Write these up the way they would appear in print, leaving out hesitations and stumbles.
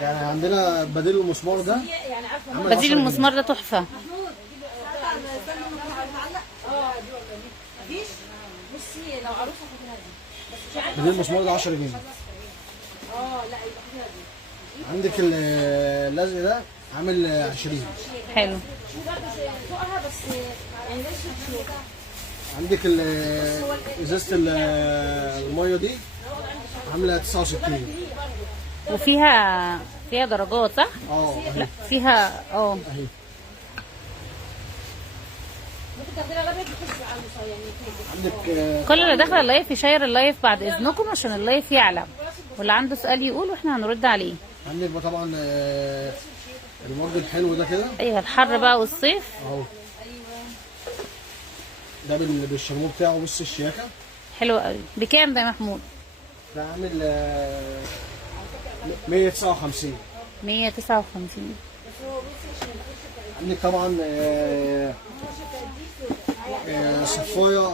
يعني عندنا بديل المسمار ده. بديل المسمار ده تحفه. بديل المسمار ده 10 جنيه. عندك اللزق ده عامل 20. حلو. عندك ازازه الميه دي عامله 69. وفيها درجات صح؟ اهي. لا فيها اهي. عندك كل اللي داخل اللايف يشير اللايف بعد اذنكم عشان اللايف يعلى، واللي عنده سؤال يقول واحنا هنرد عليه. عندك بقى طبعا المج الحلو ده كده. ايوه الحر بقى والصيف اهو. ده بالشرموط بتاعه. بص الشياكه حلو قوي. بكام ده يا محمود؟ ده عامل 159. 159. عندك طبعا صفايه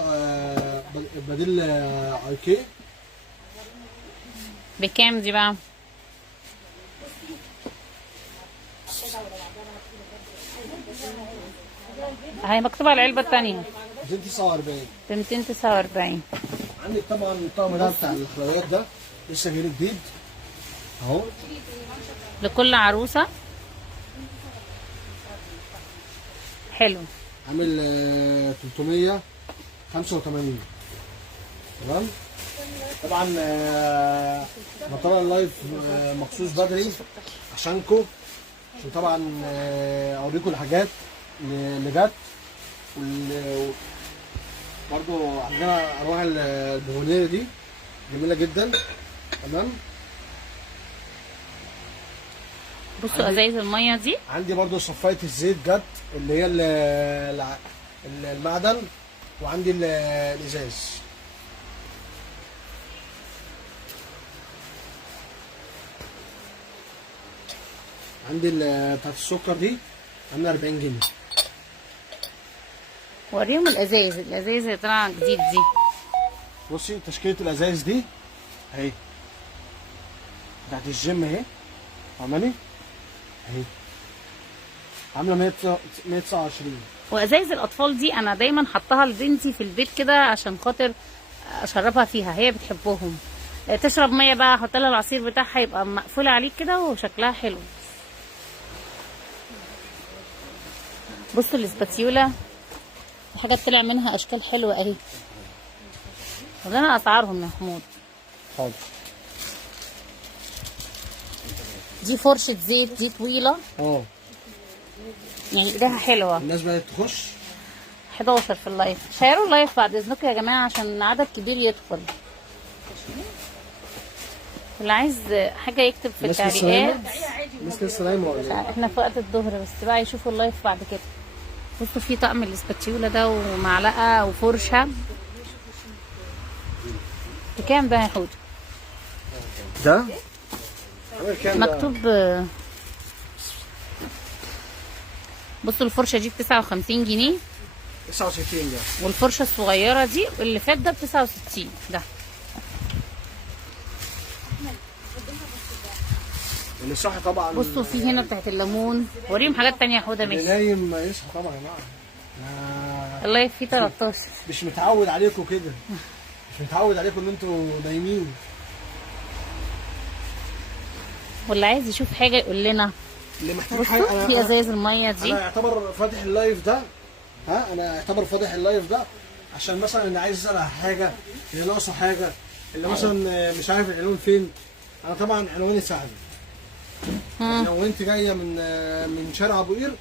بديل ايكي. بكام دي بقى؟ هي مكتوبة على العلبة التانية 249. ب 249. عندك طبعا الطقم ده بتاع الحلويات ده لسه جاي جديد اهو لكل عروسة. حلو. عامل 385. تمام. طبعا مطار اللايف مخصوص بدري عشانكم، عشان طبعا اوريكم الحاجات اللي جت. برضو عندنا انواع البونيه دي جميله جدا. تمام. بصوا ازايز الميه دي. عندي برضو صفايه الزيت جت اللي هي المعدن، وعندي الازاز. عندي بتاعت السكر دي عامله 40 جنيه. وريهم الازايز اللي طالعه جديد دي. بصي تشكيله الازايز دي اهي بتاعت الجيم اهي. فاهماني؟ اهي عامله 129. وازايز الاطفال دي انا دايما حطها لبنتي في البيت كده عشان خاطر اشربها فيها، هي بتحبهم. تشرب ميه بقى احط لها العصير بتاعها يبقى مقفول عليه كده وشكلها حلو. بصوا الاسباتيولا، حاجات طلع منها اشكال حلوه اهي. وغنى اسعارهم يا محمود. حاضر. دي فرشه زيت دي طويله يعني ايديها حلوه. الناس بقت تخش 11 في اللايف. شيروا اللايف بعد اذنكم يا جماعه عشان عدد كبير يدخل. اللي عايز حاجه يكتب في التعليقات. الناس لسه نايمه ولا ايه؟ احنا في وقت الظهر بس بقى يشوفوا اللايف بعد كده. بصوا في طقم الاسباتيولا ده ومعلقه وفرشه. بكام ده يا حود؟ ده عامل كام؟ مكتوب. بصوا الفرشه دي ب 59 جنيه. 69 ده. والفرشه الصغيره دي اللي فات ده ب 69 ده. اللي صح طبعا. بصوا في هنا بتاعت الليمون. وريهم حاجات تانية يا حوده. اللي ماشي. نايم يصحى طبعا يا جماعه. اللايف فيه 13. مش متعود عليكم كده، مش متعود عليكم ان انتوا نايمين. واللي عايز يشوف حاجه يقول لنا. اللي محتاج حاجه في ازايز الميه دي. انا اعتبر فاتح اللايف ده. انا اعتبر فاتح اللايف ده عشان مثلا اللي عايز يسال حاجه، اللي ناقصه حاجه، اللي مثلا مش عارف العنوان فين. انا طبعا عنواني سهل. لو انت جايه من شارع ابو قير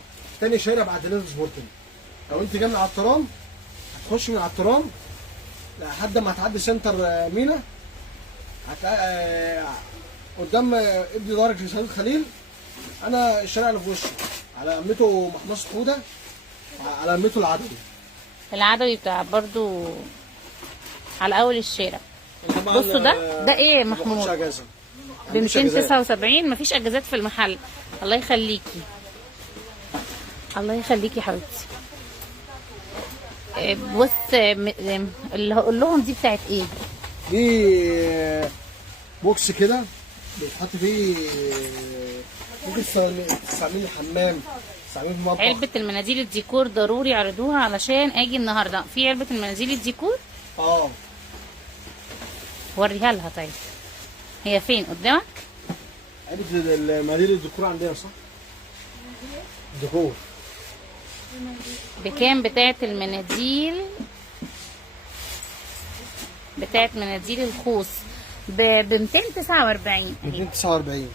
تاني شارع بعد نادي سبورتنج. لو انت جايه من على الترام هتخش من على الترام لحد ما هتعدي سنتر مينا قدام ابني دارك لسيد خليل. انا الشارع اللي في وشي على امته محمص حوده، على امته العدوي بتاع برضو على اول الشارع. بصوا ده ايه يا محمود؟ ب 279. مفيش اجازات في المحل. الله يخليكي الله يخليكي يا حبيبتي. بص اللي هقول لهم دي بتاعت ايه؟ دي بوكس كده بتحط فيه ممكن تستعملي الحمام، تستعملي في المطبخ. علبة المناديل الديكور ضروري عرضوها علشان اجي النهارده. في علبة المناديل الديكور؟ وريها لها. طيب هي فين قدامك؟ علبة المناديل الديكور عندنا صح؟ ديكور بكام بتاعة المناديل؟ بتاعة مناديل الخوص ب 249. 249.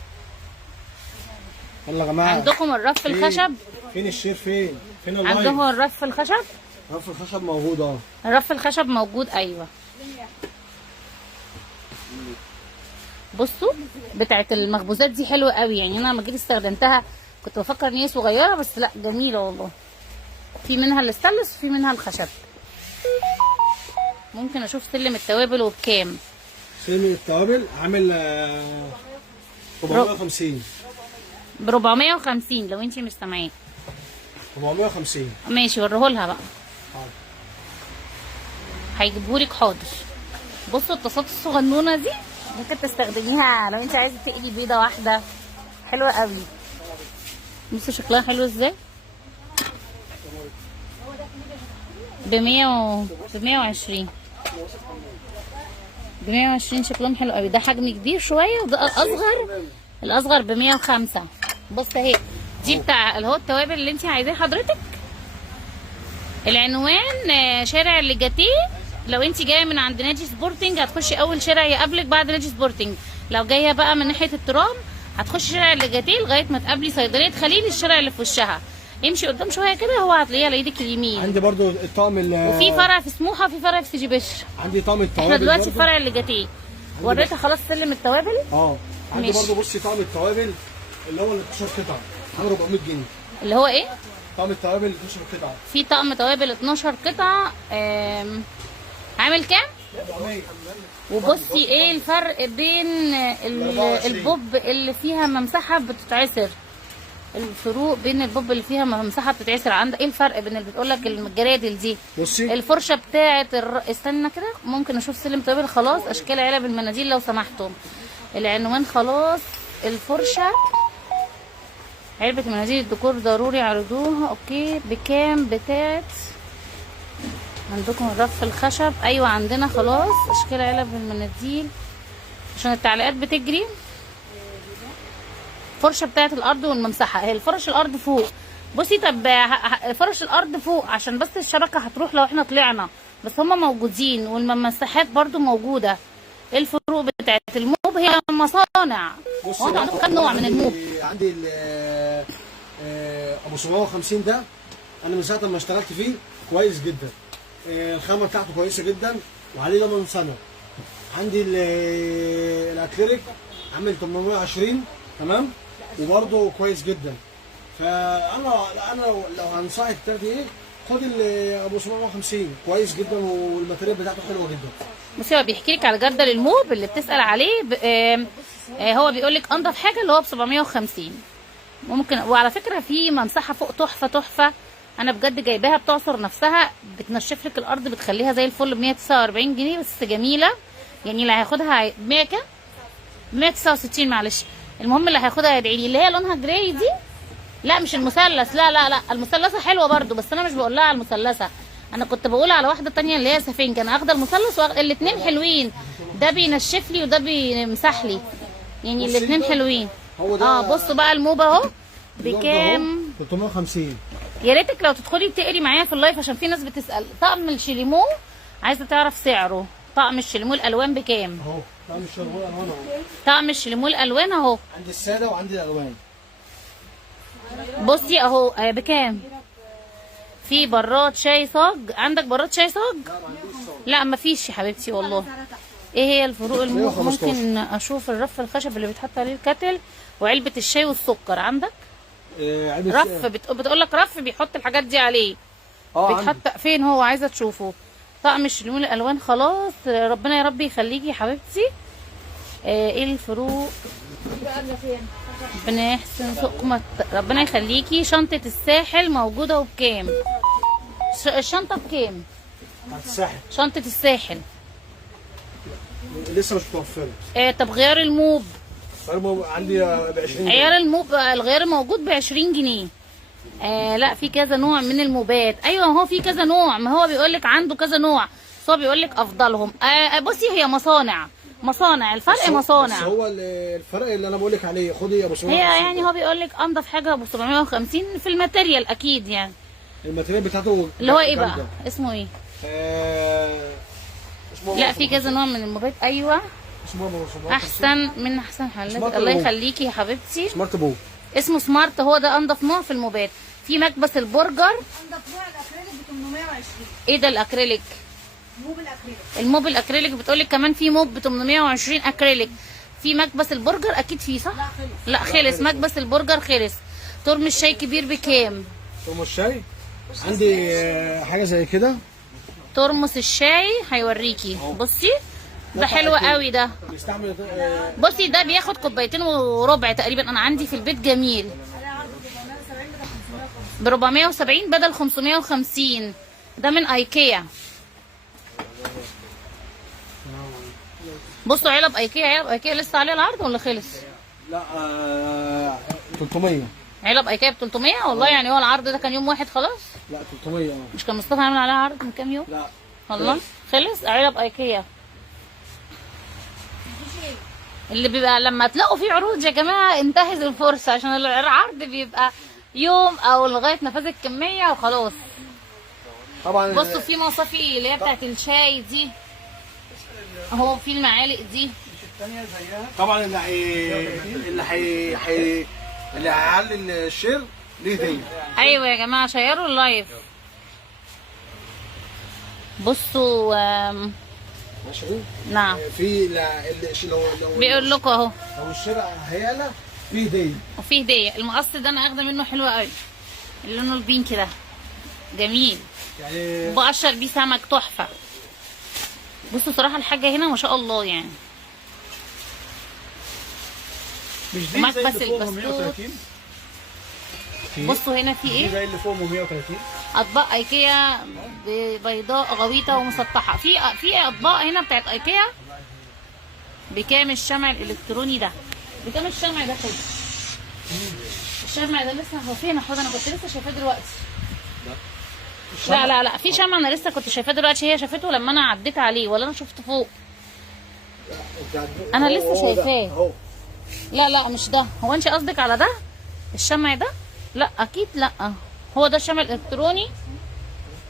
يلا يا جماعه، عندكم الرف الخشب؟ فين الشير؟ فين اللايف؟ عندهم الرف الخشب؟ رف الخشب موجود. الرف الخشب موجود. ايوه بصوا بتاعة المخبوزات دي حلوه قوي، يعني انا لما جيت استخدمتها كنت بفكر ان هي صغيره، بس لا جميله والله. في منها الاستانلس وفي منها الخشب. ممكن اشوف سلم التوابل وبكام؟ سلم التوابل عامل 450. ب 450 لو انتي مش سامعين. 450 ماشي، وريهولها بقى. حاضر. هيجيبهولك حاضر. بصوا الطاسات الصغنونه دي ممكن تستخدميها لو انت عايزه تقلي بيضه واحده، حلوه قوي. بصوا شكلها حلو ازاي. ب 120. ب 120 شكلهم حلو قوي. ده حجم كبير شويه وده الاصغر. الاصغر ب 105. بص اهي دي بتاع اللي هو التوابل اللي انت عايزاه حضرتك. العنوان شارع الليجاتيه. لو انت جايه من عند نادي سبورتنج هتخشي اول شارع يقابلك بعد نادي سبورتنج. لو جايه بقى من ناحيه الترام هتخشي شارع الليجاتيه لغايه ما تقابلي صيدليه خليل، الشارع اللي في وشها. امشي قدام شويه كده هو هتلاقيها على ايدك اليمين. عندي برضو الطقم وفي فرع في سموحه، في فرع في سيدي بشر. عندي طقم التوابل. احنا دلوقتي في فرع الليجاتيه. وريتها خلاص سلم التوابل. عندي برضو بصي طقم التوابل اللي هو ال 12 قطعه عامل 400 جنيه. اللي هو ايه؟ طقم التوابل 12 قطعه. في طقم توابل 12 قطعه عامل كام؟ 400. وبصي ايه الفرق بين البوب اللي فيها ممسحه بتتعسر؟ الفروق بين البوب اللي فيها ممسحه بتتعسر عندك ايه الفرق بين اللي بتقول لك الجرادل دي؟ بصي الفرشه بتاعه استنى كده ممكن اشوف سلم توابل. خلاص اشكال علب المناديل لو سمحتم. العنوان خلاص. الفرشه علبه مناديل الديكور ضروري عرضوها. اوكي بكام بتاعت؟ عندكم الرف الخشب؟ ايوه عندنا خلاص اشكال علب المناديل عشان التعليقات بتجري. فرشه بتاعت الارض والممسحه. هي الفرش الارض فوق. بصي طب فرش الارض فوق عشان بس الشبكه هتروح لو احنا طلعنا، بس هما موجودين والمساحات برضو موجوده. ايه الفروق بتاعت الموب؟ هي مصانع. هو انتوا عندكم كام نوع من الموب؟ عندي ابو 750 ده انا من ساعه ما اشتغلت فيه كويس جدا. الخامه بتاعته كويسه جدا وعليه ضمان سنه. عندي الاكريليك عامل 820 تمام وبرده كويس جدا. فانا لو هنصحك تاخدي ايه خد ابو 750 كويس جدا والماتيريال بتاعته حلوه جدا. بصي هو بيحكي لك على جردل الموب اللي بتسال عليه هو بيقول لك انضف حاجه اللي هو ب 750 ممكن. وعلى فكره في ممسحه فوق تحفه انا بجد جايباها بتعصر نفسها بتنشف لك الارض بتخليها زي الفل ب 149 جنيه بس جميله. يعني اللي هياخدها 100 كام؟ 169 معلش. المهم اللي هياخدها هيدعي لي. اللي هي لونها جراي دي لا مش المثلث، لا المثلثه حلوه برده بس انا مش بقول لها على المثلثه، انا كنت بقول على واحده تانية اللي هي سفنج. انا اخده المثلث الاثنين حلوين، ده بينشف لي وده بيمسح لي يعني الاثنين حلوين. هو ده بصوا بقى الموب اهو بكام؟ 350. يا ريتك لو تدخلي تقري معايا في اللايف عشان في ناس بتسال. طقم الشيليمو عايزه تعرف سعره. طقم الشيليمو الالوان بكام؟ اهو طقم الشيليمو الالوان اهو. طقم الشيليمو الالوان اهو. عندي الساده وعندي الالوان. بصي اهو بكام؟ في براد شاي صاج. عندك براد شاي صاج؟ لا مفيش يا حبيبتي والله. ايه هي الفروق ممكن اشوف الرف الخشب اللي بيتحط عليه الكاتل وعلبه الشاي والسكر عندك؟ رف بتقول لك رف بيحط الحاجات دي عليه. بيتحط فين هو؟ عايزه تشوفه. طقم الشيليمو الالوان خلاص. ربنا يا رب يخليكي يا حبيبتي. ايه الفروق؟ ربنا يحسن سوقكم ربنا يخليكي. شنطه الساحل موجوده وبكام؟ الشنطه بكام؟ الساحل. شنطه الساحل لسه مش متوفره. طب غيار الموب عندي ب 20 عيار الموب الغيار موجود ب 20 جنيه. لا في كذا نوع من الموبات. ايوه هو في كذا نوع، ما هو بيقول لك عنده كذا نوع، بس هو بيقول لك افضلهم. بصي هي مصانع الفرق مصانع. بس هو الفرق اللي انا بقول لك عليه، خدي ابو 750. هي يعني هو بيقول لك انضف حاجه ابو 750 في الماتيريال اكيد يعني. الماتيريال بتاعته اللي هو ايه بقى؟ اسمه ايه؟ اسمه لا في كذا نوع من الموبات. ايوه احسن من احسن حلات. الله يخليكي يا حبيبتي. سمارت بو اسمه سمارت، هو ده انضف نوع في الموبات. في مكبس البرجر انضف نوع الاكريليك ب 820. ايه ده الاكريليك؟ موب الاكريليك. الموب الاكريليك بتقولك كمان في موب ب 820 اكريليك. في مكبس البرجر اكيد فيه صح؟ لا خلص مكبس البرجر خلص. ترمس الشاي كبير بكام؟ ترمس الشاي عندي حاجه زي كده. ترمس الشاي هيوريكي. بصي ده حلو قوي ده. بيستعمل بصي ده بياخد كوبايتين وربع تقريبا. انا عندي في البيت جميل ب 470 بدل 550. ده من ايكيا. بصوا علب ايكيا لسه عليه العرض ولا خلص؟ لا 300. علب ايكيا ب 300 والله. يعني هو العرض ده كان يوم واحد خلاص؟ لا 300. مش كان مصطفى عامل عليها عرض من كام يوم؟ لا والله خلص علب ايكيا. اللي بيبقى لما تلاقوا فيه عروض يا جماعه انتهزوا الفرصه، عشان العرض بيبقى يوم او لغايه نفاذ الكميه وخلاص. طبعا بصوا في مصافي اللي هي بتاعت الشاي دي اهو، في المعالق دي طبعا اللي هيعلي الشير ليه هديه. ايوه يا جماعه شيروا اللايف. بصوا ماشي. نعم في لو بيقول لكم اهو لو الشراء هيعلى في هديه. وفي هديه. المقص ده انا اخده منه حلو قوي، لونه البينك ده جميل يعني وبقشر بيه سمك تحفه. بصوا صراحه الحاجه هنا ما شاء الله يعني. مش دي مكبس زي اللي فوق البسكوت. 130. بصوا هنا في دي ايه؟ زي اللي فوق 130. اطباق ايكيا بيضاء غويطه ومسطحه. في اطباق هنا بتاعت ايكيا بكام الشمع الالكتروني ده؟ بكام الشمع ده؟ خد الشمع ده لسه هو فين؟ انا كنت لسه شايفاه دلوقتي. لا في شمع انا لسه كنت شايفاه دلوقتي. هي شافته لما انا عديت عليه ولا انا شفته فوق؟ انا لسه شايفاه. لا مش ده. هو انت قصدك على ده الشمع ده؟ لا اكيد لا، هو ده الشمع الالكتروني.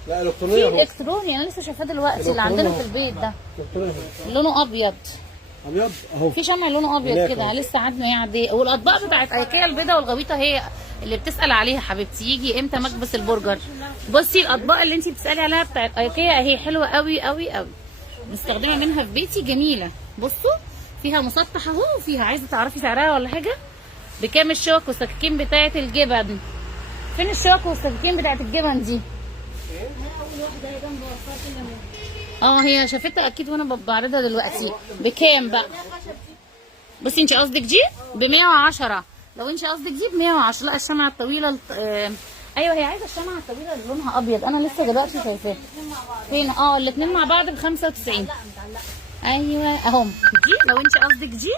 لا في الكتروني اهو. الكتروني انا لسه شايفاه دلوقتي اللي عندنا في البيت ده لونه ابيض. ابيض اهو. في شمع لونه ابيض كده لسه عندنا يعني. والاطباق بتاعت ايكيا البيضه والغويطه هي اللي بتسال عليها حبيبتي. يجي امتى مكبس البرجر؟ بصي الاطباق اللي انت بتسالي عليها بتاعت ايكيا اهي حلوه قوي قوي قوي، مستخدمه منها في بيتي جميله. بصوا فيها مسطح اهو. فيها عايزه تعرفي سعرها ولا حاجه؟ بكام الشوك والسكاكين بتاعت الجبن؟ فين الشوك والسكاكين بتاعت الجبن دي؟ هي شافتها اكيد وانا بعرضها دلوقتي. بكام بقى؟ بصي انت قصدك دي ب 110. لو انت قصدك دي ب 110. لا الشمعه الطويله ايوه هي عايزه الشمعه الطويله اللي لونها ابيض. انا لسه دلوقتي شايفاها. فين؟ الاثنين مع بعض ب 95. ايوه اهو دي. لو انت قصدك دي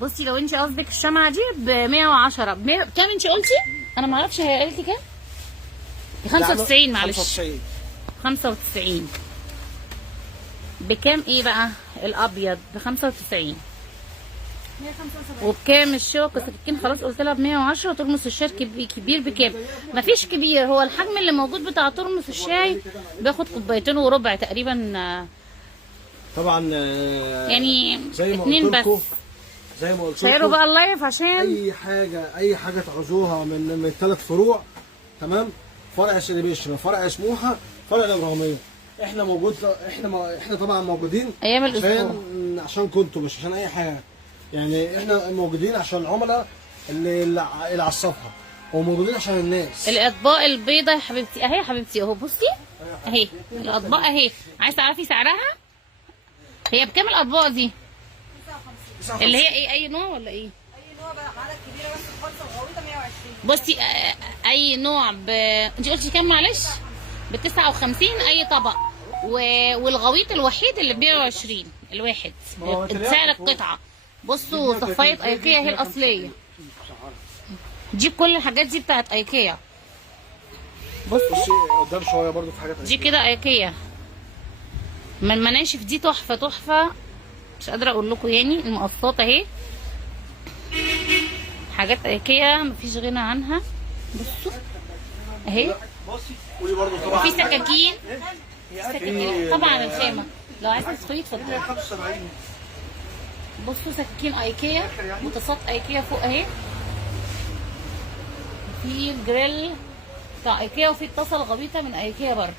بصي، لو انت قصدك الشمعه دي ب 110. كام انت قلتي؟ انا ما اعرفش هي قالت لي كام. 95 معلش 95. بكام ايه بقى الابيض؟ ب 95. وبكام الشوك والسكاكين؟ خلاص قلت لها ب 110. وترمس الشاي كبير بكام؟ مفيش كبير، هو الحجم اللي موجود بتاع ترمس الشاي بياخد كوبايتين وربع تقريبا طبعا. يعني زي ما اتنين قلت بس. زي ما قلت شيروا بقى اللايف عشان اي حاجه تعوزوها من الثلاث فروع. تمام. فرع سيدي بشر، فرع سموحه، فرع الابراهيميه. احنا طبعا موجودين ايام الاسبوع عشان كنتوا، مش عشان اي حاجه. يعني احنا موجودين عشان العملاء اللي على الصفحه، وموجودين عشان الناس. الاطباق البيضاء يا حبيبتي اهي. يا حبيبتي اهو بصي اهي الاطباق اهي. عايزه تعرفي سعرها؟ هي بكام الاطباق دي؟ 59. اللي هي ايه؟ اي نوع ولا ايه؟ اي نوع بقى عدد كبيره بس خالصه وغويطه 120. بصي اي نوع انت قلتي كام معلش؟ ب 59 اي طبق. والغويط الوحيد اللي ب 120. الواحد ما هو سعر القطعه. بصوا صفايه ايكيا هي الاصليه. دي كل الحاجات دي بتاعت ايكيا. بصوا بصي قدام شويه برضو في حاجات دي كده ايكيا. ما المناشف دي تحفه تحفه، مش قادره اقول لكم يعني. المقصات اهي حاجات ايكيا مفيش غنى عنها. بصوا اهي. بصي قولي برضو طبعا وفي سكاكين. سكاكين طبعا الخامه لو عايز تسوي اتفضل. 75. بصوا سكاكين ايكيا، متصات ايكيا فوق اهي. في الجريل بتاع ايكيا، وفي الطاسه الغويطه من ايكيا برضو.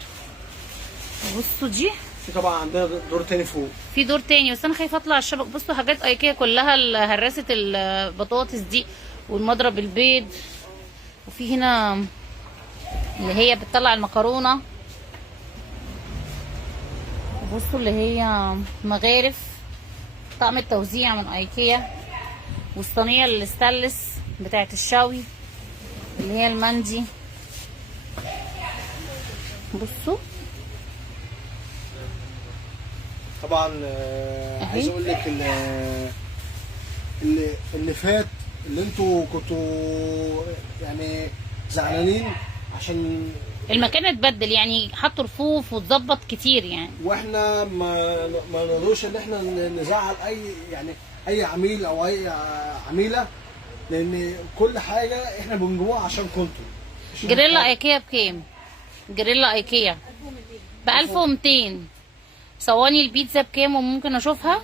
بصوا دي في طبعا عندنا دور تاني فوق. في دور تاني بس انا خايفه اطلع الشبك. بصوا حاجات ايكيا كلها، هراسه البطاطس دي والمضرب البيض. وفي هنا اللي هي بتطلع المكرونه. بصوا اللي هي مغارف طقم التوزيع من ايكيا. والصينيه الستانلس بتاعت الشوي اللي هي المندي. بصوا طبعا عايز اقول لك اللي فات، اللي انتوا كنتوا يعني زعلانين عشان المكان اتبدل يعني، حطوا رفوف واتظبط كتير يعني. واحنا ما نقدرش ان احنا نزعل اي عميل او اي عميله، لان كل حاجه احنا بنجيبوها عشان كنتوا. جريلا ايكيا بكام؟ جريلا ايكيا ب 1200. صواني البيتزا بكام وممكن اشوفها؟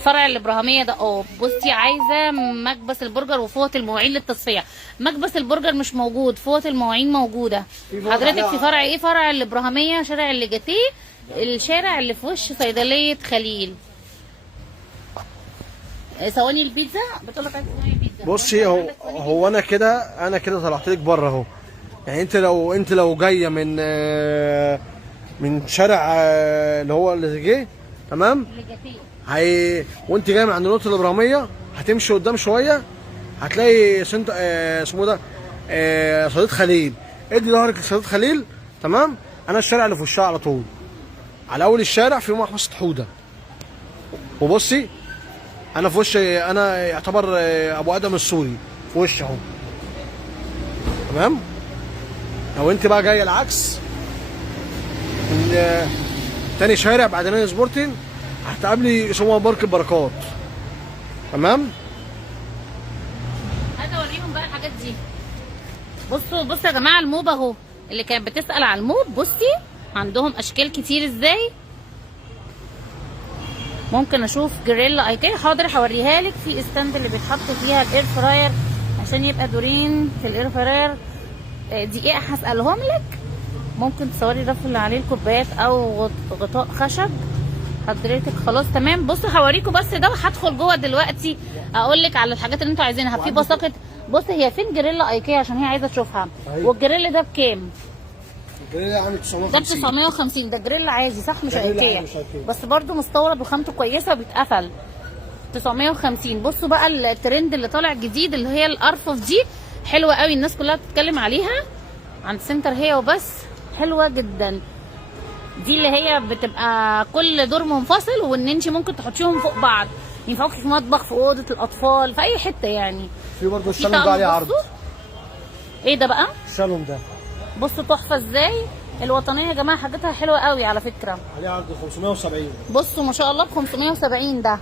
فرع الابراهيميه ده. بصي عايزه مكبس البرجر وفوط المواعين للتصفيه. مكبس البرجر مش موجود، فوط المواعين موجوده. حضرتك في فرع ايه؟ فرع الابراهيميه، شارع الليجاتيه، الشارع اللي في وش صيدليه خليل. صواني البيتزا بتقول لك عايز صواني البيتزا. بصي هو انا كده طلعت لك بره اهو. يعني انت لو جايه من شارع اللي هو اللي جه تمام، وانت جايه من عند نقطه الابراهيميه، هتمشي قدام شويه هتلاقي اسمه ده صيدليه خليل. ادي ظهرك لصيدليه خليل تمام. انا الشارع اللي في وشها على طول، على اول الشارع في محبسة حوده. وبصي انا في وش، انا يعتبر ابو ادم السوري في وش اهو تمام. لو انت بقى جايه العكس من تاني شارع بعد نادي سبورتنج، هتقابلي سوبر ماركت بركات تمام. هات اوريهم بقى الحاجات دي. بصوا يا جماعه، الموب اهو. اللي كانت بتسال على الموب، بصي عندهم اشكال كتير ازاي. ممكن اشوف جريلا ايكيا؟ حاضر هوريها لك. في استند اللي بيتحط فيها الاير فراير عشان يبقى دورين في الاير فراير. دقيقه هسالهم لك. ممكن تصوري الرف اللي عليه الكوبايات او غطاء خشب حضرتك. خلاص تمام. بصوا هوريكم بس ده، وهدخل جوه دلوقتي اقول لك على الحاجات اللي انتوا عايزينها. في بساقه. بصي هي فين جريلا ايكيا عشان هي عايزه تشوفها. والجريلا ده بكام؟ الجريلا عامل 950. ده ب 950. ده جريلا عادي صح؟ مش ايكيا، بس برده مستورد وخامته كويسه وبيتقفل. 950. بصوا بقى الترند اللي طالع جديد اللي هي الارفف دي، حلوه قوي، الناس كلها بتتكلم عليها. عند سنتر هي وبس، حلوه جدا. دي اللي هي بتبقى كل دور منفصل، وان انت ممكن تحطيهم فوق بعض، ينفعوكي في مطبخ، في اوضه الاطفال، في اي حته يعني. في برضه الشالوم ده عليه عرض. ايه ده بقى؟ الشالوم ده بصوا تحفه ازاي. الوطنيه يا جماعه حاجتها حلوه قوي على فكره. عليه عرض 570. بصوا ما شاء الله ب 570. ده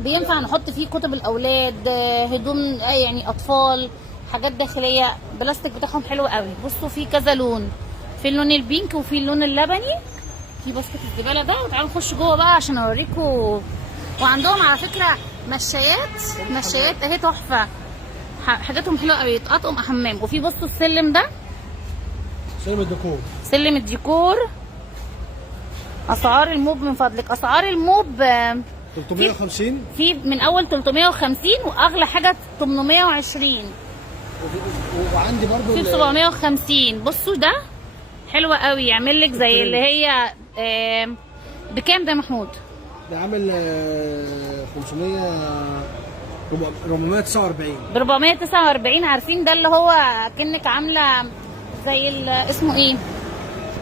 بينفع نحط فيه كتب الاولاد، هدوم يعني اطفال، حاجات داخليه. بلاستيك بتاعهم حلو قوي. بصوا في كذا لون، في اللون البينك وفي اللون اللبني. في باسكت الزباله ده. وتعالوا نخش جوه بقى عشان اوريكم. وعندهم على فكره مشايات اهي تحفه، حاجاتهم حلوه قوي. اطقم حمام. وفي بصوا السلم ده، سلم الديكور. اسعار الموب من فضلك. اسعار الموب 350. في من اول 350 واغلى حاجه 820. وعندي برضو في 750. بصوا ده حلو قوي، يعمل لك زي اللي هي بكام ده يا محمود؟ ده عامل 449. ب 449. عارفين ده اللي هو كأنك عامله زي اسمه ايه؟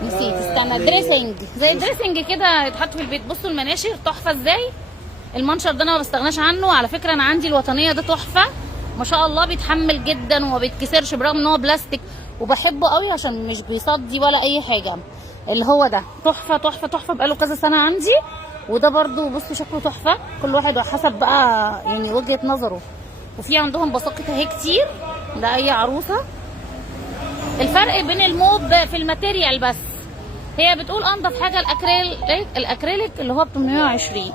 نسيت، استنى، دريسنج، زي الدريسنج كده يتحط في البيت. بصوا المناشر تحفه ازاي. المنشر ده انا ما بستغناش عنه على فكره. انا عندي الوطنيه ده تحفه ما شاء الله، بيتحمل جدا وما بيتكسرش برغم ان هو بلاستيك، وبحبه قوي عشان مش بيصدي ولا اي حاجه. اللي هو ده تحفه تحفه تحفه، بقاله كذا سنه عندي. وده برضو بصوا شكله تحفه، كل واحد وحسب بقى يعني وجهه نظره. وفي عندهم بساقط اهي كتير لاي عروسه. الفرق بين الموب في الماتيريال بس، هي بتقول انضف حاجه الاكريليك اللي هو ب 820.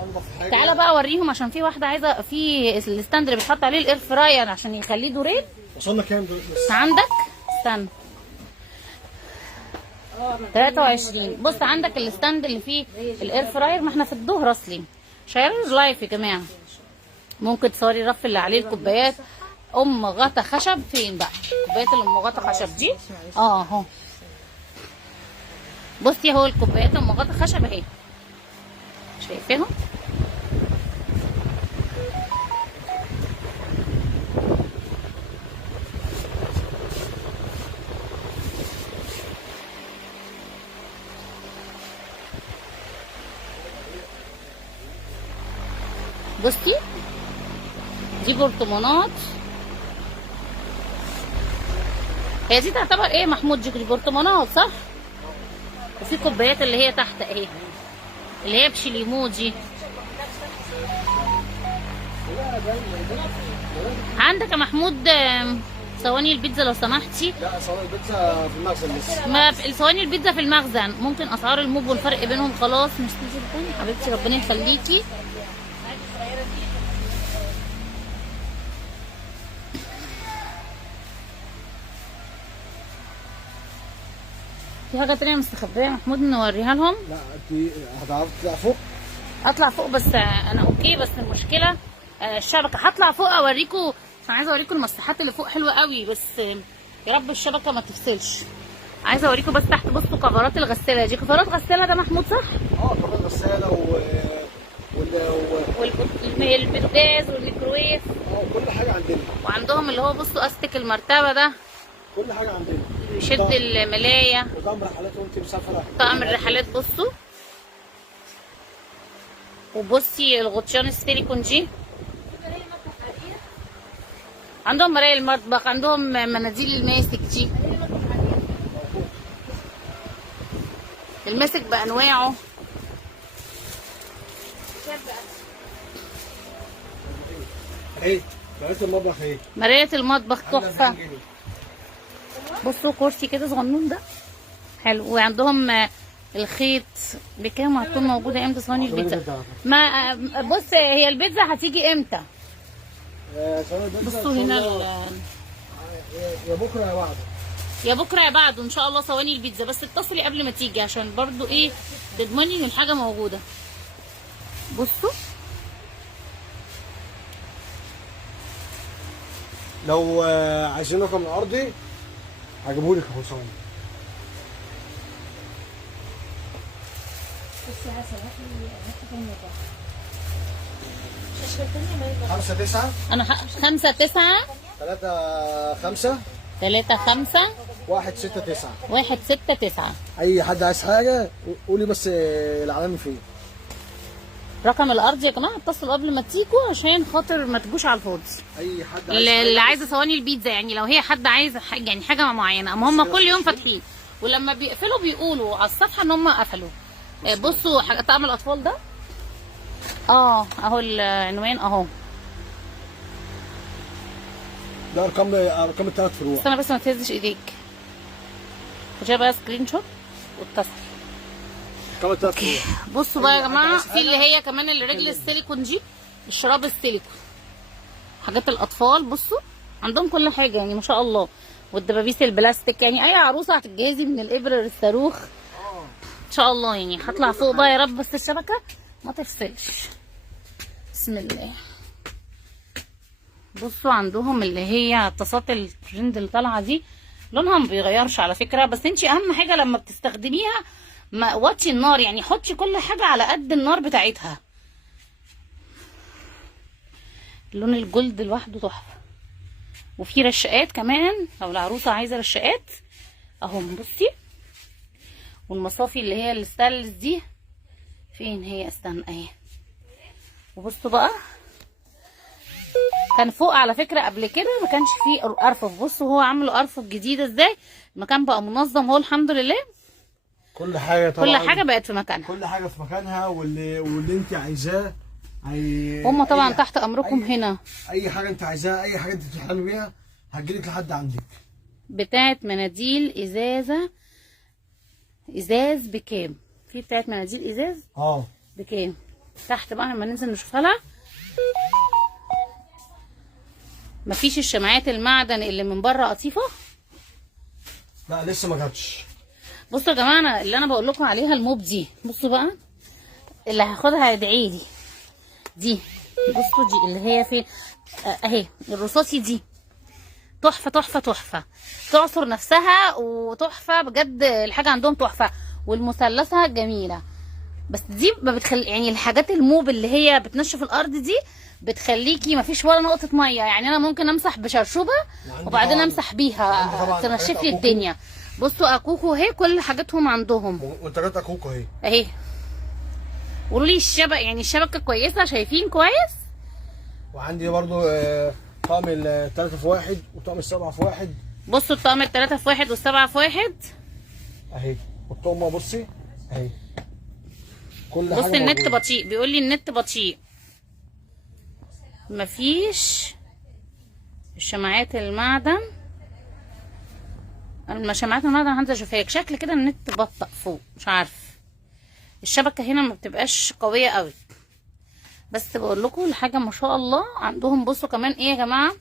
تعالى بقى اوريهم، عشان في واحده عايزه في الستاند اللي بيتحط عليه الاير فراير عشان يخليه دورين. وصلنا كام دلوقتي؟ عندك استنى 23. بص عندك الستاند اللي فيه الاير فراير، ما احنا في الظهر اصلي. شايرز لايف يا جماعه. ممكن تصوري الرف اللي عليه الكوبايات ام غطا خشب. فين بقى الكوبايات اللي ام غطا خشب دي؟ اهو بصي اهو الكوبايات ام غطا خشب اهي، شايفاهم؟ بصي دي برطمانات، هي دي تعتبر ايه محمود؟ دي برطمانات صح؟ وفي كوبايات اللي هي تحت اهي اللي هي بشليمو دي. عندك يا محمود صواني البيتزا لو سمحتي؟ لا صواني البيتزا في المخزن لسه. ما صواني البيتزا في المخزن. ممكن اسعار الموب والفرق بينهم خلاص مش تيجي حبيبتي ربنا يخليكي. في حاجه تانية مستخبيه يا محمود نوريها لهم؟ لا انت هتعرفي تطلع فوق؟ اطلع فوق بس انا اوكي، بس المشكله الشبكه. هطلع فوق اوريكم عشان عايزه اوريكم المساحات اللي فوق حلوه قوي، بس يا رب الشبكه ما تفصلش. عايزه اوريكم بس تحت. بصوا كفرات الغساله دي، كفرات غساله ده محمود صح؟ كفرات غساله والبوتاجاز والميكروويف كل حاجه عندنا. وعندهم اللي هو بصوا استك المرتبه ده، كل حاجه عندنا. بيشد الملايه. وطقم رحلات وانت مسافره. طقم الرحلات بصوا. وبصي الغطيان السيليكون دي، عندهم مراية المطبخ، عندهم مناديل الماسك دي، الماسك بانواعه. اهي مراية المطبخ اهي. مراية المطبخ تحفة. بصوا كرسي كده صغنون ده حلو. وعندهم الخيط بكام؟ هتكون موجودة امتى صواني البيتزا؟ ما بص هي البيتزا هتيجي امتى؟ بصوا هنا يا بكره يا بعده. يا بكره يا بعده ان شاء الله صواني البيتزا، بس اتصلي قبل ما تيجي عشان برضو ايه تضمني ان الحاجه موجوده. بصوا لو عايزين رقم الارضي هجيبهولك اهو ثواني. خمسة تسعة انا 5 9 3 5 3 5 1 6 9. 1 6 9. اي حد عايز حاجه قولي بس العلامه فين. رقم الارض يا جماعه اتصلوا قبل ما تيجوا عشان خاطر ما تجوش على الفاضي. اي حد اللي عايزه صواني البيتزا، يعني لو هي حد عايزه يعني حاجه معينه، اما هم كل يوم فاتحين ولما بيقفلوا بيقولوا على الصفحه ان هم قفلوا. بصوا طقم الاطفال ده اهو العنوان اهو. ده ارقام الثلاث فروع. استنى بس ما تهزش ايديك. خديها بقى سكرين شوت واتصل. ارقام الثلاث فروع. بصوا بقى يا جماعه في اللي هي كمان الرجل السيليكون دي، الشراب السيليكون، حاجات الاطفال. بصوا عندهم كل حاجه يعني ما شاء الله. والدبابيس البلاستيك، يعني اي عروسه هتتجهزي من الابره للصاروخ ان شاء الله. يعني هطلع فوق بقى يا رب بس الشبكه ما تفصلش. بسم الله. بصوا عندهم اللي هي طاسات الترند اللي طالعه دي، لونها ما بيغيرش على فكره، بس انت اهم حاجه لما بتستخدميها ما وطي النار، يعني حطي كل حاجه على قد النار بتاعتها. اللون الجلد لوحده تحفه. وفي رشاقات كمان لو العروسه عايزه رشاقات اهو. بصي والمصافي اللي هي الستانلس دي فين هي؟ استنى اهي. وبصوا بقى كان فوق على فكره قبل كده ما كانش فيه ارفف. بصوا هو عامله ارفف جديده ازاي، المكان بقى منظم هو الحمد لله. كل حاجه طبعا، كل حاجه بقت في مكانها، كل حاجه في مكانها، واللي انت عايزاه. هم طبعا تحت امركم هنا. اي حاجه انت عايزاها، اي حاجه انت بتحلمي بيها هتجيلك لحد عندك. بتاعت مناديل ازاز بكام؟ في بتاعت مناديل ازاز بكام تحت بقى لما ننزل نشوفها لها. مفيش الشمعات المعدن اللي من بره قطيفه؟ لا لسه ما جاتش. بصوا يا جماعه اللي انا بقول لكم عليها الموب دي، بصوا بقى اللي هاخدها يدعي لي دي. بصوا دي اللي هي في اهي الرصاصي دي، تحفه تحفه تحفه، تعصر نفسها وتحفه بجد. الحاجه عندهم تحفه، والمثلثه جميله. بس دي ما بتخلي يعني الحاجات الموب اللي هي بتنشف الارض دي بتخليكي ما فيش ولا نقطه ميه. يعني انا ممكن امسح بشرشوبه وبعدين امسح بيها تنشف لي الدنيا. بصوا اكوكو اهي كل حاجاتهم عندهم، منتجات اكوكو اهي. قولوا لي يعني الشبكه كويسه؟ شايفين كويس؟ وعندي برضو طقم ال3 في 1 وطقم ال7 في 1. بصوا الطقم ال3 في 1 وال7 في 1 اهي. والطقمه بصي اهي كل بص حاجه النت موجودة. بطيء، بيقول لي النت بطيء. مفيش الشمعات المعدن. شمعات المعدن هنزل اشوفها لك. شكل كده النت بطأ فوق، مش عارف. الشبكه هنا ما بتبقاش قويه قوي، بس بقول لكم الحاجه ما شاء الله عندهم. بصوا كمان ايه يا جماعه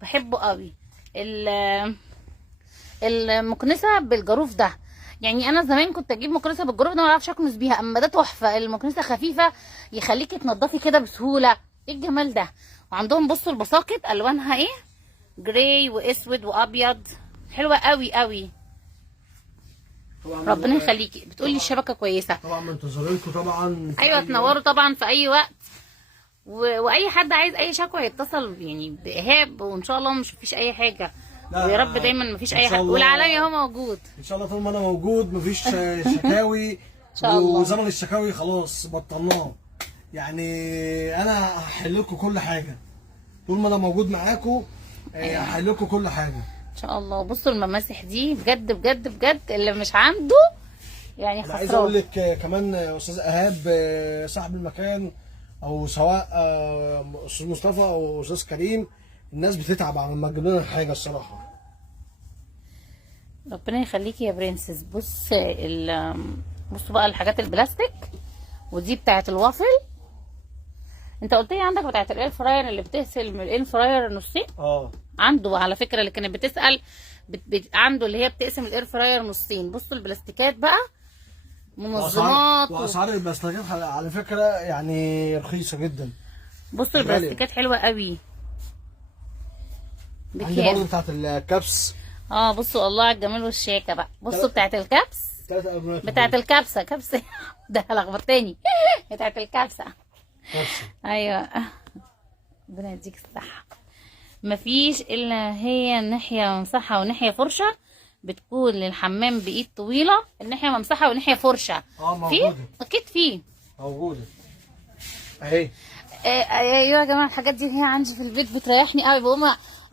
بحبه قوي، المكنسه بالجاروف ده. يعني انا زمان كنت اجيب مكنسه بالجاروف ده ما اعرفش اكنس بيها، اما ده تحفه. المكنسه خفيفه يخليكي تنضفي كده بسهوله. ايه الجمال ده. وعندهم بصوا البساقط الوانها ايه، جراي واسود وابيض، حلوه قوي قوي. ربنا يخليكي. بتقولي الشبكه كويسه طبعا منتظرينكم طبعا. ايوه تنوروا طبعا في اي وقت. واي حد عايز اي شكوى يتصل يعني بايهاب، وان شاء الله مش فيش اي حاجه. ويا رب دايما مفيش اي حاجه. والعالمي اهو موجود ان شاء الله. طول ما انا موجود مفيش شكاوي. ان شاء الله. وزمن الشكاوي خلاص بطلناه. يعني انا هحل لكم كل حاجه طول ما انا موجود معاكم. هحل لكم كل حاجه ان شاء الله. بصوا المماسح دي بجد بجد بجد اللي مش عنده يعني خسران. عايز اقول لك كمان استاذ ايهاب صاحب المكان، او سواء استاذ مصطفى او استاذ كريم، الناس بتتعب على ما تجيب لنا الحاجه الصراحه. ربنا يخليكي يا برنسس. بصوا بقى الحاجات البلاستيك، ودي بتاعت الوافل. انت قلت لي عندك بتاعت الاير فراير اللي بتغسل من الاير فراير نصين. عنده على فكره اللي كانت بتسال عنده اللي هي بتقسم الاير فراير نصين. بصوا البلاستيكات بقى منظمات واسعار البلاستيكات على فكره يعني رخيصه جدا. بصوا البلاستيكات حلوه قوي. عندي برضه بتاعت الكبس. بصوا الله على الجمال والشياكه بقى. بصوا بتاعت الكبس، بتاعت الكبسه كبسه ده لخبطتني. بتاعت الكبسه ايوه. ربنا يديك الصحه. مفيش الا هي الناحيه ممسحه وناحيه فرشه، بتكون للحمام بايد طويله. الناحيه ممسحه وناحيه فرشه. موجوده في اكيد في موجوده اهي. ايوه يا جماعه الحاجات دي هي عندي في البيت بتريحني قوي. بقوم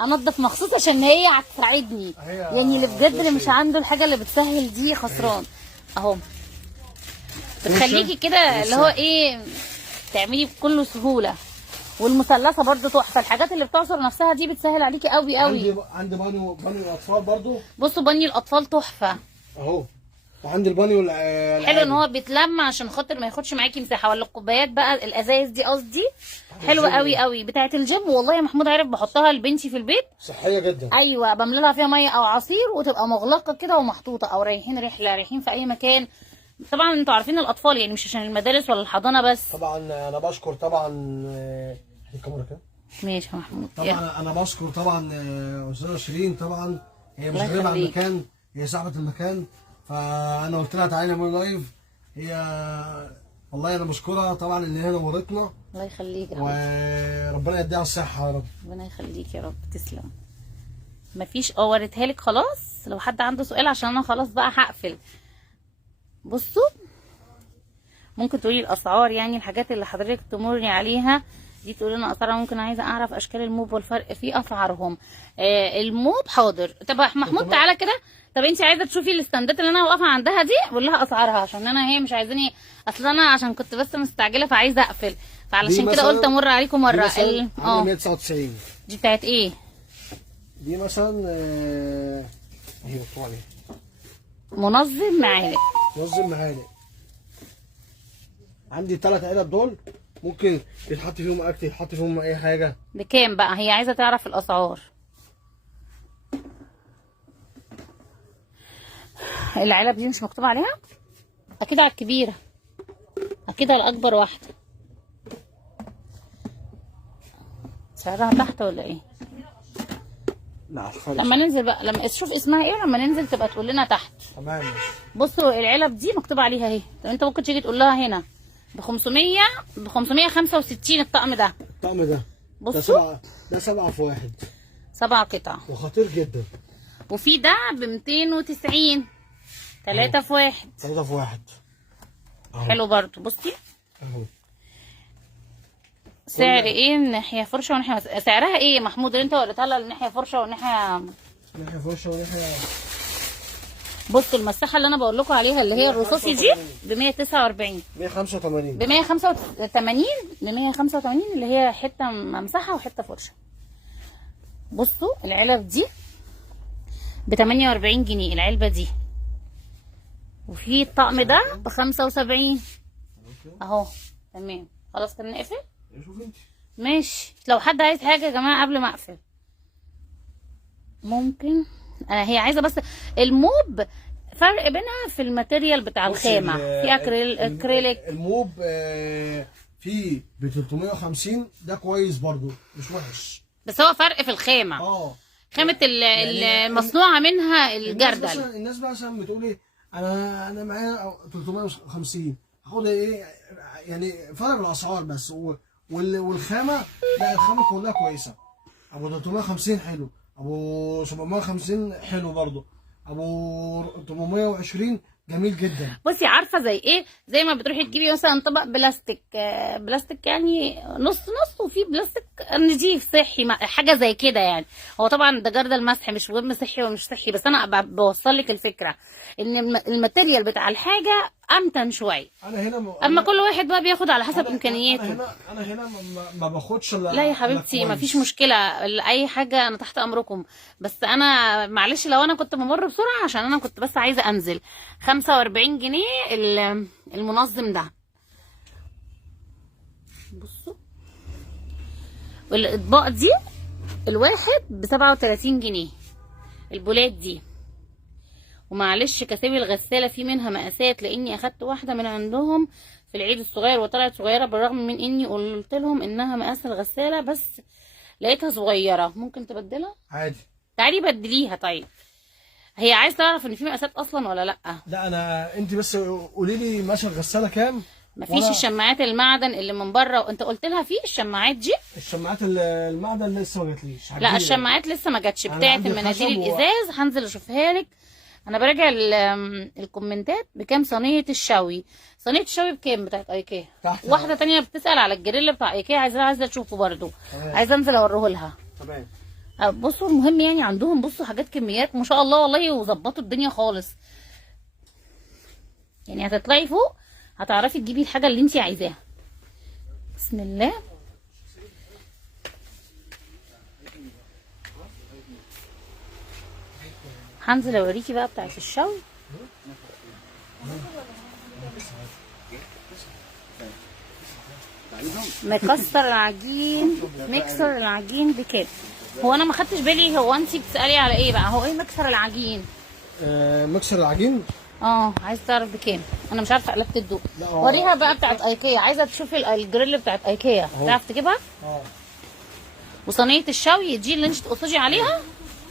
انضف مخصوص عشان هي هتساعدني. يعني اللي بجد اللي مش عنده الحاجه اللي بتسهل دي خسران اهو. بتخليكي كده اللي هو ايه تعملي بكل سهوله. والمثلثه برده تحفه. الحاجات اللي بتعصر نفسها دي بتسهل عليكي قوي قوي. عندي بانيو الاطفال برده. بصوا بانيو الاطفال تحفه اهو. وعندي البانيو حلو ان هو بيتلم عشان خاطر ما ياخدش معاكي مساحه. ولا الكوبايات بقى الازايز دي قصدي حلوه قوي قوي. بتاعه الجيم والله يا محمود عارف بحطها لبنتي في البيت صحيه جدا. ايوه بملى لها فيها ميه او عصير وتبقى مغلقه كده ومحطوطه، او رايحين رحله رايحين في اي مكان. طبعا انتوا عارفين الاطفال يعني مش عشان المدارس ولا الحضانه بس. طبعا انا بشكر طبعا الكاميرا كده. ماشي يا محمود. طبعا انا بشكر طبعا استاذه شيرين. طبعا هي مش غريبه عن المكان، هي صاحبه المكان. فانا قلت لها تعالي نعمل لايف. هي والله انا بشكرها طبعا ان هي نورتنا. الله يخليك يا رب. وربنا يديها الصحه يا رب. ربنا يخليك يا رب. تسلم. مفيش وريتها لك خلاص. لو حد عنده سؤال عشان انا خلاص بقى هقفل. بصوا ممكن تقولي الاسعار، يعني الحاجات اللي حضرتك تمري عليها دي تقولي لنا اسعارها. ممكن عايزه اعرف اشكال الموب والفرق في اسعارهم. الموب حاضر. طب محمود تعالى كده. طب انت عايزه تشوفي الاستندات اللي انا واقفه عندها دي، قول لها اسعارها عشان انا هي مش عايزاني. اصل انا عشان كنت بس مستعجله فعايزه اقفل، فعلشان كده قلت امر عليكم مره. دي 199. دي بتاعت ايه؟ دي مثلا هي مكتوب عليها منظم معالق. منظم معالق. عندي 3 علب دول، ممكن يتحط فيهم اكل، يتحط فيهم اي حاجه. بكام بقى؟ هي عايزه تعرف الاسعار. العلب دي مش مكتوب عليها؟ اكيد على الكبيره، اكيد على اكبر واحده. سعرها تحت ولا ايه؟ لا خالص. لما ننزل بقى، لما تشوف اسمها ايه لما ننزل تبقى تقول لنا تحت. تمام. بصوا العلب دي مكتوب عليها اهي. طب انت ممكن تيجي تقول لها هنا ب 565 الطقم ده. الطقم ده بصوا ده 7 في 1. 7 قطع وخطير جدا. وفي ده ب 290 3 في 1. 3 في 1 حلو برضو. بصي اهو. سعر ايه الناحيه فرشه وناحيه سعرها ايه يا محمود اللي انت قلتها لها؟ الناحيه فرشه وناحيه فرشه وناحيه. بصوا المساحه اللي انا بقول لكم عليها اللي هي الرصاصي دي ب 149. 185. ب 185 اللي هي حته ممسحه وحته فرشه. بصوا العلب دي ب 48 جنيه العلبه دي. وفي الطقم ده ب 75 اهو. تمام خلاص كده نقفل. شوف انت. ماشي. لو حد عايز حاجه يا جماعه قبل ما اقفل ممكن. هي عايزه بس الموب فرق بينها في الماتيريال بتاع الخامه. في اكريليك. الموب في ب 350 ده كويس برضو مش وحش، بس هو فرق في الخامه. خامه المصنوعه منها الجردل. الناس مثلا بتقول ايه، انا معايا 350 هاخد ايه يعني فرق الاسعار بس. والخامه لا الخامه كلها كويسه. ابو 350 حلو، ابو 750 حلو برضو، ابو 820 جميل جدا. بصي عارفه زي ايه؟ زي ما بتروحي تجيبي مثلا طبق بلاستيك، بلاستيك يعني نص نص، وفي بلاستيك نضيف صحي حاجه زي كده يعني. هو طبعا ده جردل مسح مش مهم صحي ومش صحي، بس انا بوصل لك الفكره ان الماتيريال بتاع الحاجه امتن شويه. انا هنا اما كل واحد بقى بياخد على حسب امكانياته. انا هنا ما باخدش. لا يا حبيبتي ما فيش مشكله، اي حاجه انا تحت امركم. بس انا معلش لو انا كنت بمر بسرعه عشان انا كنت بس عايزه انزل. 45 جنيه المنظم ده. بصوا والاطباق دي الواحد ب 37 جنيه البولات دي. ومعلش كسابي الغساله في منها مقاسات، لاني اخدت واحده من عندهم في العيد الصغير وطلعت صغيره، بالرغم من اني قلت لهم انها مقاس الغساله بس لقيتها صغيره. ممكن تبدلها عادي. تعالي بدليها. طيب هي عايز تعرف ان في مقاسات اصلا ولا لا؟ لا انت بس قولي لي مثلا الغساله كام. مفيش الشماعات المعدن اللي من بره، وانت قلت لها في الشماعات دي. الشماعات المعدن لسه ما جاتليش. لا الشماعات لسه ما جاتش. بتاعه المناديل الازاز هنزل اشوفها لك. انا براجع الكومنتات. بكام صينيه الشوي؟ صينيه الشوي بكام بتاعت ايكيا؟ واحده تانية بتسال على الجريل بتاع ايكيا، عايزه اشوفه برده. عايزه انزل اوريه لها. تمام. بصوا المهم يعني عندهم بصوا حاجات كميات ما شاء الله والله، وظبطوا الدنيا خالص. يعني هتطلعي فوق هتعرفي تجيبي الحاجه اللي انت عايزاها. بسم الله. هنزل اوريكي بقى بتاعت الشوي. مكسر العجين، مكسر العجين بكام؟ هو انا ما خدتش بالي. هو انت بتسالي على ايه بقى؟ هو ايه مكسر العجين؟ مكسر العجين عايز تعرف بكام؟ انا مش عارفه قلبت الدوق. وريها بقى بتاعت ايكيا. عايزه تشوفي الجريل بتاعت ايكيا تعرف تجيبها؟ وصينيه الشوي دي اللي انت تقصدي عليها؟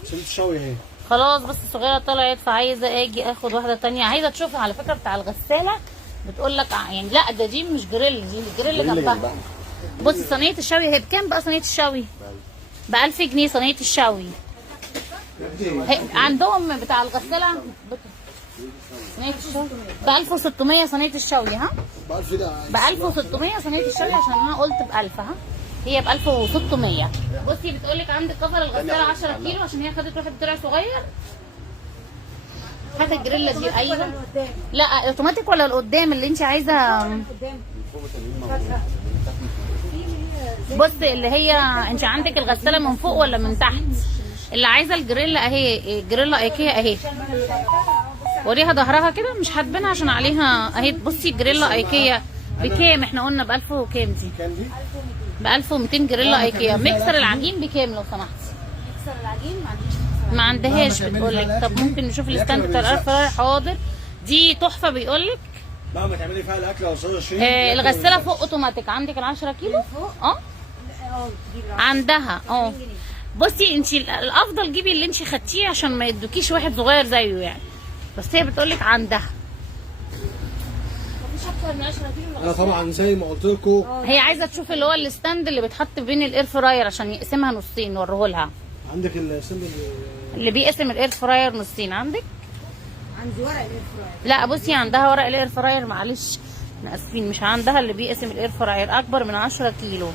صينيه الشوي اهي. خلاص بس الصغيره طلعت، فعايزه اجي اخد واحده تانية. عايزه تشوفها على فكره بتاع الغساله. بتقول لك يعني لا دي مش جريل، دي الجريل اللي جنبها. بصي صينيه الشوي هي بكام بقى؟ صينيه الشوي ب 1000 جنيه صينيه الشوي. عندهم بتاع الغساله صينيه الشوي ب 1600 صينيه الشوي. ها ب 1000 ده ب 1600 صينيه الشوي، عشان انا قلت ب 1000. ها هي ب 1600. بصي بتقول لك عندك كفر الغساله 10 كيلو، عشان هي خدت واحد طلع صغير. هات الجريلا دي. ايوه لا اوتوماتيك ولا لقدام اللي انت عايزه. بص اللي هي انت عندك الغساله من فوق ولا من تحت؟ اللي عايزه الجريلا اهي، جريلا ايكيا اهي. وريها ظهرها كده مش هتبان عشان عليها اهي. بصي الجريلا ايكيا بكام؟ احنا قلنا ب 1000 وكام دي؟ كام دي؟ ب 1200 جريلا ايكيا. ميكسر العجين بكام لو سمحت؟ مكسر العجين ما عندهاش بتقول لك. طب ممكن نشوف الستاند بتاع الاير فراير؟ حاضر. دي تحفه بيقول لك. مهما تعملي فيها الاكل يا استاذه شيرين. الغساله فوق اوتوماتيك. عندك ال 10 كيلو عندها. بصي انت الافضل جيبي اللي انت خدتيه عشان ما يدوكيش واحد صغير زيه يعني. بس هي بتقول لك عندها. مفيش اكتر من 10 كيلو. انا طبعا زي ما قلت لكم هي عايزه تشوف اللي هو الستاند اللي بيتحط بين الاير فراير عشان يقسمها نصين. نوريه لها. عندك السن اللي بيقسم الاير فراير نصين عندك؟ عندي ورق الاير فراير. لا بصي عندها ورق الاير فراير. معلش احنا اسفين، مش عندها اللي بيقسم الاير فراير اكبر من 10 كيلو.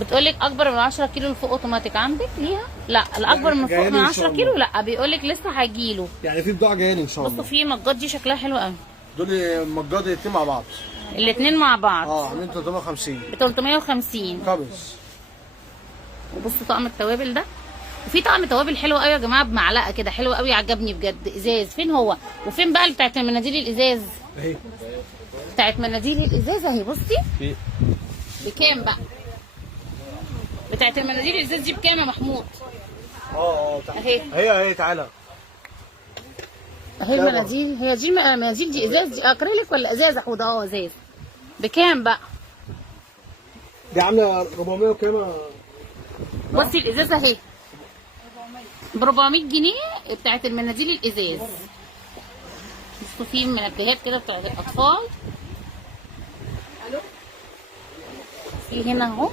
بتقولك اكبر من 10 كيلو الفوق اوتوماتيك عندك ليها؟ لا الاكبر من فوق من 10 كيلو لا. بيقولك لسه هيجيله. يعني في بضاعه جايه ان شاء الله. بصوا في مجات دي شكلها حلو قوي. دول مجات الاتنين مع بعض. الاثنين مع بعض عاملين 350 ب 350 كابس. وبصوا طقم التوابل ده. وفي طقم توابل حلو قوي يا جماعه بمعلقه كده، حلو قوي عجبني بجد. ازاز. فين هو؟ وفين بقى بتاعت المناديل الازاز؟ اهي بتاعت مناديل الازاز اهي. بصي في بكام بقى؟ بتاعت المناديل الازاز دي بكام يا محمود؟ اهي اهي تعالى اهي المناديل. هي دي المناديل دي ازاز؟ دي اكريليك ولا ازاز يا حوده؟ ازاز. بكام بقى؟ دي عامله 400 وكام؟ بصي الازازه اهي ب 400 جنيه بتاعت المناديل الازاز. بصوا في منبهات كده بتاعت الاطفال. في هنا اهو.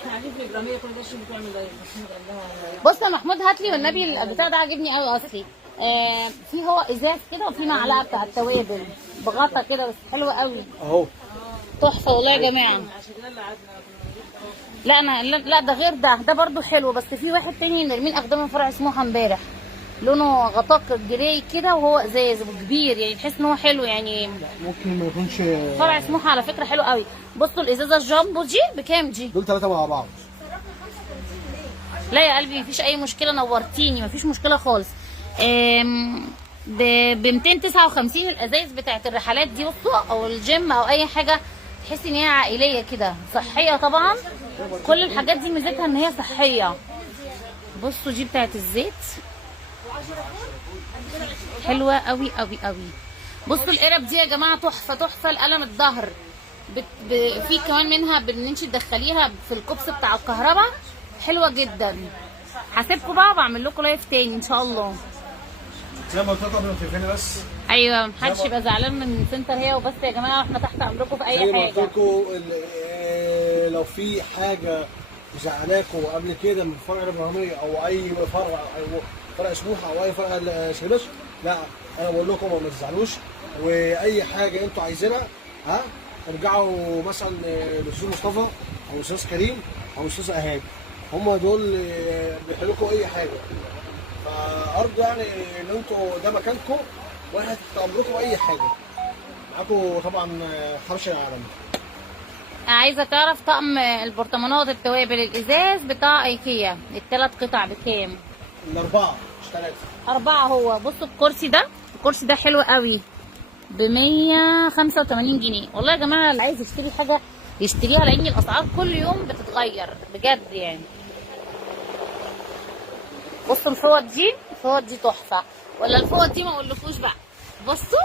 احنا عارفين في الجراميه كل ده بتعمل دايت. بص يا محمود هات لي والنبي البتاع ده عاجبني قوي اصلي. في هو ازاز كده وفي معلقه بتاع التوابل بغطا كده بس حلوه قوي اهو تحفه والله يا جماعه. لا انا لا ده غير ده برضو حلو. بس في واحد تاني نرمين اخدمه من فرع سموحه امبارح، لونه غطاء جراي كده وهو ازاز وكبير يعني تحس ان هو حلو يعني. ممكن ما يكونش. فرع سموحه على فكره حلو قوي. بصوا الازازه الجامبو دي بكام دي؟ دول 3 مع بعض. لا يا قلبي مفيش اي مشكله، نورتيني مفيش مشكله خالص. ب 259 الازايز بتاعت الرحلات دي. بصوا او الجيم او اي حاجه تحسي ان هي عائليه كده صحيه طبعا. كل الحاجات دي ميزتها ان هي صحيه. بصوا دي بتاعت الزيت حلوه قوي قوي قوي. بصوا القرب دي يا جماعه تحفه تحفه. القلم الظهر في كمان منها بان انت تدخليها في الكوبس بتاع الكهرباء حلوه جدا. هسيبكم بقى وبعمل لكم لايف تاني ان شاء الله. زي ما قلت لكم قبل ما بس. ايوه محدش يبقى زعلان من سنتر هي وبس يا جماعه، احنا تحت امركم في اي زي ما حاجه. قلت لكم لو في حاجه مزعلاكم قبل كده من فرع الابراهيميه او اي فرع او فرع سموحه او اي فرع شربش، لا انا بقول لكم ما تزعلوش. واي حاجه انتوا عايزينها ارجعوا مثلا للاستاذ مصطفى او الاستاذ كريم او الاستاذ ايهاب، هم دول بيحلوا لكم اي حاجه. فارجو يعني ان انتوا ده مكانكم واحنا تحت امركم اي حاجه. معاكم طبعا حرش العالم. عايزه تعرف طقم البرطمانات التوابل الازاز بتاع ايكيا الثلاث قطع بكام؟ الاربعه مش 3. 4 هو. بصوا الكرسي ده حلو قوي ب 185 جنيه. والله يا جماعه اللي عايز يشتري حاجه يشتريها لان الاسعار كل يوم بتتغير بجد يعني. بصوا الفوط دي تحفه. ولا الفوط دي ما اقولكوش بقى. بصوا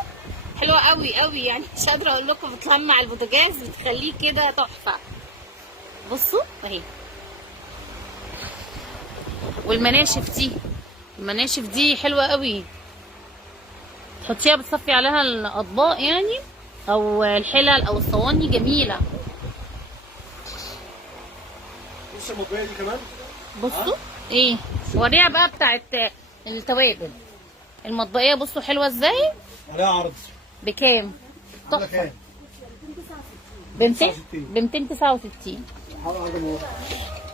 حلوه قوي قوي يعني مش قادره اقول لكم. بتلمع البوتاجاز بتخليه كده تحفه. بصوا اهي. والمناشف دي حلوه قوي. تحطيها بتصفي عليها الاطباق يعني او الحلل او الصواني جميله. بص الموبايل دي كمان. بصوا ايه وريها بقى بتاعت التوابل. المطبقيه بصوا حلوه ازاي. عليها عرض بكام؟ على كام؟ ب 269.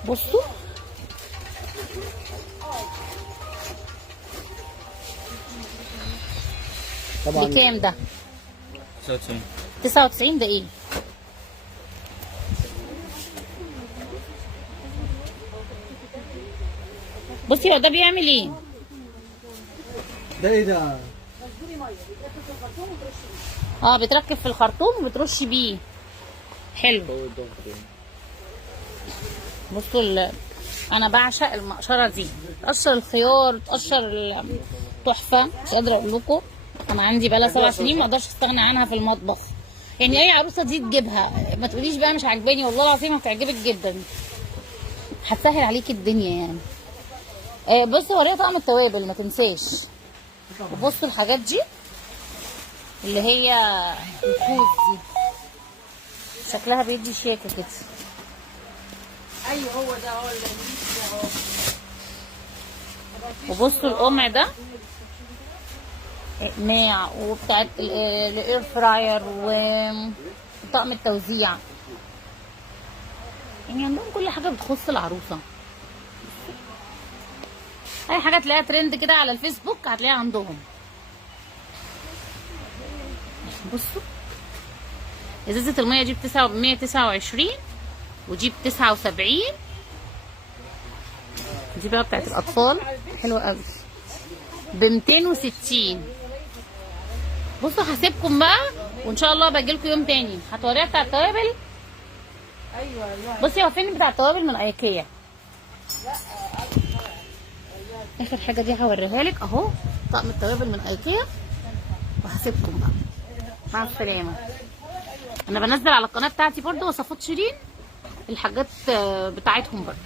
بصوا طبعا بكام ده؟ 99. 99 ده ايه؟ بصي هو ده بيعمل ايه؟ ده ايه ده؟ بتركب في الخرطوم وبترش بيه. حلو. بصوا انا بعشق المقشره دي، تقشر الخيار، تقشر تحفه، مش قادره اقول لكم. انا عندي بقالها 7 سنين ما اقدرش استغنى عنها في المطبخ. يعني اي عروسه دي تجيبها، ما تقوليش بقى مش عاجباني، والله العظيم هتعجبك جدا، هتسهل عليكي الدنيا يعني. بصي وريها طقم التوابل ما تنساش. وبصوا الحاجات دي اللي هي الكوز دي، شكلها بيدي شياكه كده. ايوه هو ده، هو اللي ده هو. وبصوا القمع ده اقماع، وبتاعت الاير فراير وطقم التوزيع، يعني عندهم كل حاجه بتخص العروسه. اي حاجه تلاقيها ترند كده على الفيسبوك هتلاقيها عندهم. بصوا ازازه الميه دي ب 129 ودي ب 79. دي بقى بتاعت الاطفال حلوه قوي ب 260. بصوا هسيبكم بقى وان شاء الله باجيلكم يوم تاني هتوريها بتاع التوابل. ايوه بصي هو فين بتاع التوابل من ايكيا. اخر حاجه دي هوريها لك اهو، طقم التوابل من ايكيا. وهسيبكم بقى مع السلامه. انا بنزل على القناه بتاعتي برضو وصفات شيرين الحاجات بتاعتهم برضو.